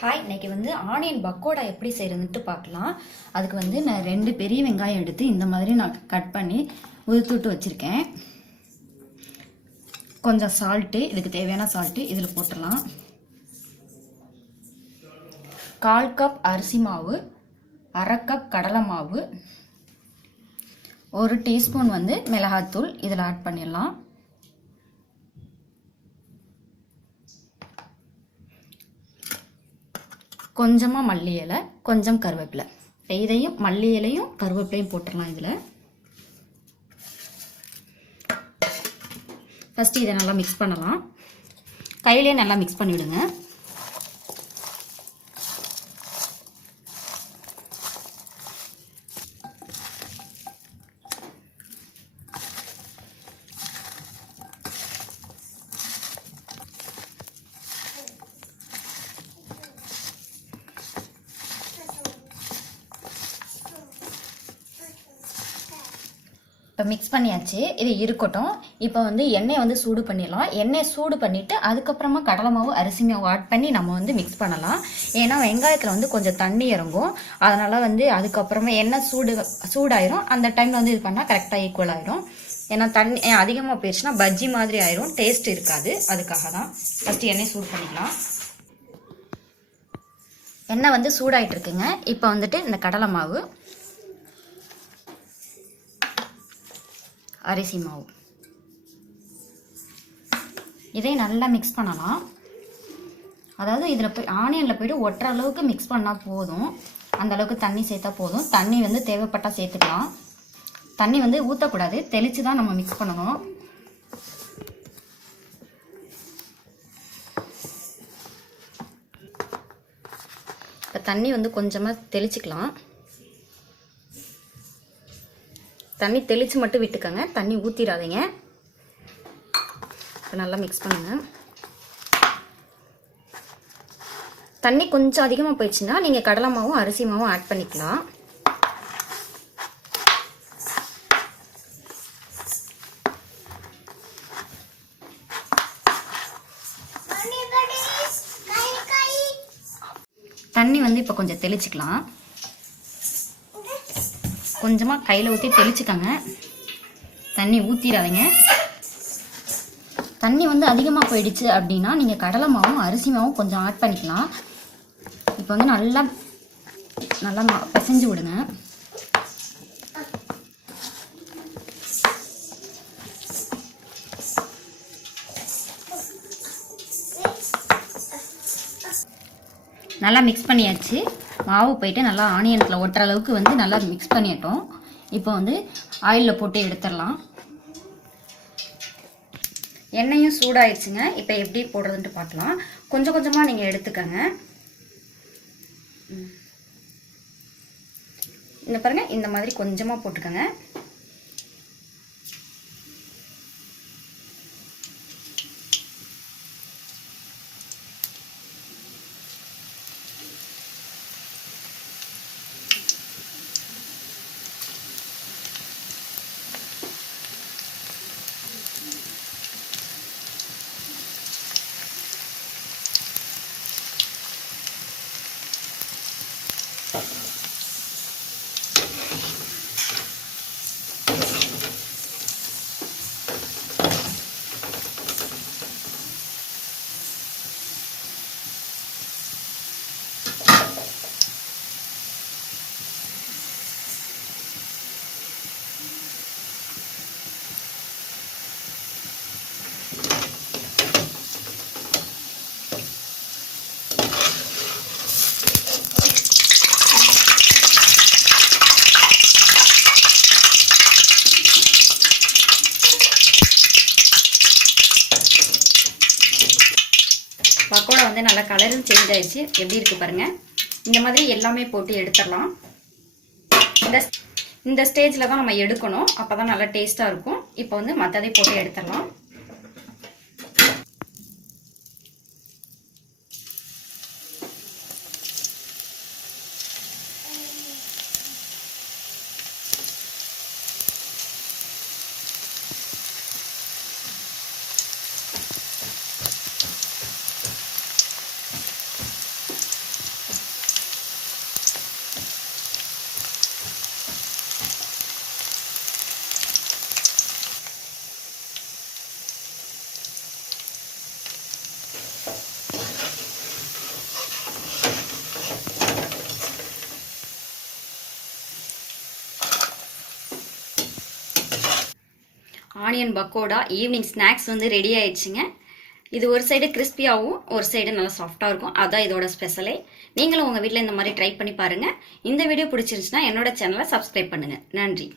Hi, இன்னைக்கு onion pakoda எப்படி செய்கிறதுன்ட்டு பார்க்கலாம். அதுக்கு நான் 2 பெரிய வெங்காயம் எடுத்து இந்த மாதிரி நான் கட் பண்ணி உதுத்துட்டு வச்சுருக்கேன். கொஞ்சம் சால்ட்டு, இதுக்கு தேவையான சால்ட்டு இதில் போட்டுடலாம். 1/4 கப் அரிசி மாவு, 1/2 கப் கடலை மாவு, 1 டீஸ்பூன் மிளகாத்தூள் இதில் ஆட் பண்ணிடலாம். கொஞ்சமாக மல்லி இலை, கொஞ்சம் கருவேப்பிலை. இதையும் மல்லி இலையும் கருவேப்பிலையும் போட்டுடலாம். இதில் ஃபஸ்ட்டு இதை நல்லா மிக்ஸ் பண்ணலாம். கையிலே நல்லா மிக்ஸ் பண்ணிவிடுங்க. இப்போ மிக்ஸ் பண்ணியாச்சு. இது இருக்கட்டும். இப்போ எண்ணெயை சூடு பண்ணிடலாம். எண்ணெய் சூடு பண்ணிவிட்டு அதுக்கப்புறமா கடலை மாவு அரிசி மாவு ஆட் பண்ணி நம்ம மிக்ஸ் பண்ணலாம். ஏன்னா வெங்காயத்தில் கொஞ்சம் தண்ணி இறங்கும். அதனால் அதுக்கப்புறமா எண்ணெய் சூடாயிரும். அந்த டைமில் இது பண்ணால் கரெக்டாக ஈக்குவல் ஆகிடும். ஏன்னா தண்ணி அதிகமாக போயிடுச்சுன்னா பஜ்ஜி மாதிரி ஆயிரும், டேஸ்ட் இருக்காது. அதுக்காக தான் ஃபஸ்ட்டு எண்ணெய் சூடு பண்ணிக்கலாம். எண்ணெய் சூடாயிட்டு இருக்குங்க. இப்போ இந்த கடலை மாவு, அரிசி மாவு இதை நல்லா மிக்ஸ் பண்ணலாம். அதாவது இதில் போய் ஆனியனில் போய்ட்டு ஒட்டுற அளவுக்கு மிக்ஸ் பண்ணால் போதும். அந்த அளவுக்கு தண்ணி சேர்த்தா போதும். தண்ணி தேவைப்பட்டால் சேர்த்துக்கலாம். தண்ணி ஊற்றக்கூடாது, தெளித்து தான் நம்ம மிக்ஸ் பண்ணணும். இப்போ தண்ணி கொஞ்சமாக தெளிச்சுக்கலாம். தண்ணி தெளித்து மட்டும் விட்டுக்கோங்க, தண்ணி ஊற்றிடாதீங்க. இப்போ நல்லா மிக்ஸ் பண்ணுங்கள். தண்ணி கொஞ்சம் அதிகமாக போயிடுச்சுன்னா நீங்கள் கடலை மாவும் அரிசி மாவும் ஆட் பண்ணிக்கலாம். தண்ணி இப்போ கொஞ்சம் தெளிச்சுக்கலாம். கொஞ்சமாக கையில் ஊற்றி தெளிச்சுக்கோங்க, தண்ணி ஊற்றிடாதீங்க. தண்ணி அதிகமாக போயிடுச்சு அப்படின்னா நீங்கள் கடலை மாவும் அரிசி மாவும் கொஞ்சம் ஆட் பண்ணிக்கலாம். இப்போ நல்லா பிசைஞ்சு விடுங்க. நல்லா மிக்ஸ் பண்ணியாச்சு. மாவு போயிட்டு நல்லா ஆனியனில் ஒட்டுற அளவுக்கு நல்லா மிக்ஸ் பண்ணிட்டோம். இப்போ ஆயிலில் போட்டு எடுத்துடலாம். எண்ணெயும் சூடாயிடுச்சுங்க. இப்போ எப்படி போடுறதுன்ட்டு பார்க்கலாம். கொஞ்சம் கொஞ்சமாக நீங்கள் எடுத்துக்கங்க. இந்த பாருங்கள், இந்த மாதிரி கொஞ்சமாக போட்டுக்கோங்க. பக்கோடா நல்லா கலரும் சேஞ்ச் ஆயிடுச்சு. எப்படி இருக்குது பாருங்கள். இந்த மாதிரி எல்லாமே போட்டு எடுத்துடலாம். இந்த ஸ்டேஜில் தான் நம்ம எடுக்கணும். அப்போ தான் நல்லா டேஸ்ட்டாக இருக்கும். இப்போ மற்றதை போட்டு எடுத்துடலாம். ஆனியன் பக்கோடா ஈவினிங் ஸ்நாக்ஸ் வந்து ரெடி ஆயிடுச்சுங்க. இது ஒரு சைடு கிறிஸ்பியாகவும் ஒரு சைடு நல்லா சாஃப்டாக இருக்கும். அதான் இதோட ஸ்பெஷலே. நீங்களும் உங்கள் வீட்டில் இந்த மாதிரி ட்ரை பண்ணி பாருங்கள். இந்த வீடியோ பிடிச்சிருந்துச்சுன்னா என்னோட சேனலை சப்ஸ்கிரைப் பண்ணுங்கள். நன்றி.